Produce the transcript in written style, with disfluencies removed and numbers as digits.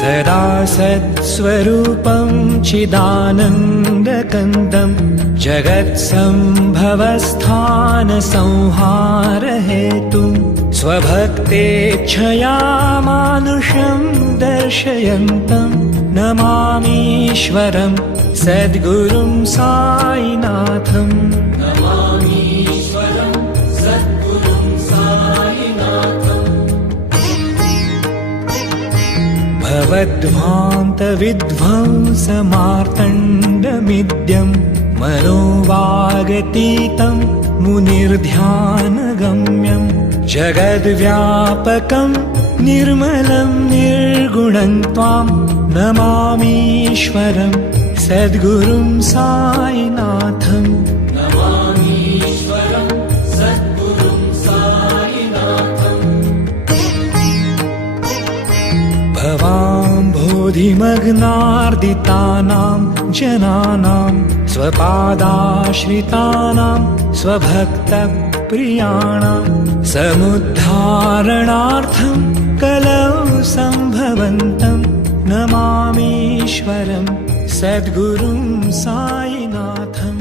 सदा सत्स्वरूपं चिदानन्दकन्दं जगत्सम्भवस्थानसंहारहेतुं स्वभक्तेच्छया मानुषं दर्शयन्तं नमामीश्वरं सद्गुरुं साईनाथम्। भवद्भ्रान्तविध्वंसमार्तण्डमिद्यं मनोवागतीतं मुनिर्ध्यानगम्यं जगद्व्यापकं निर्मलं निर्गुणं त्वां नमामीश्वरं सद्गुरुं साईनाथम्। भवाम्भोधिमग्नार्दितानां जनानां स्वपादाश्रितानां स्वभक्तप्रियाणां समुद्धारणार्थं कलौ सम्भवन्तं नमामीश्वरं सद्गुरुं साईनाथम्।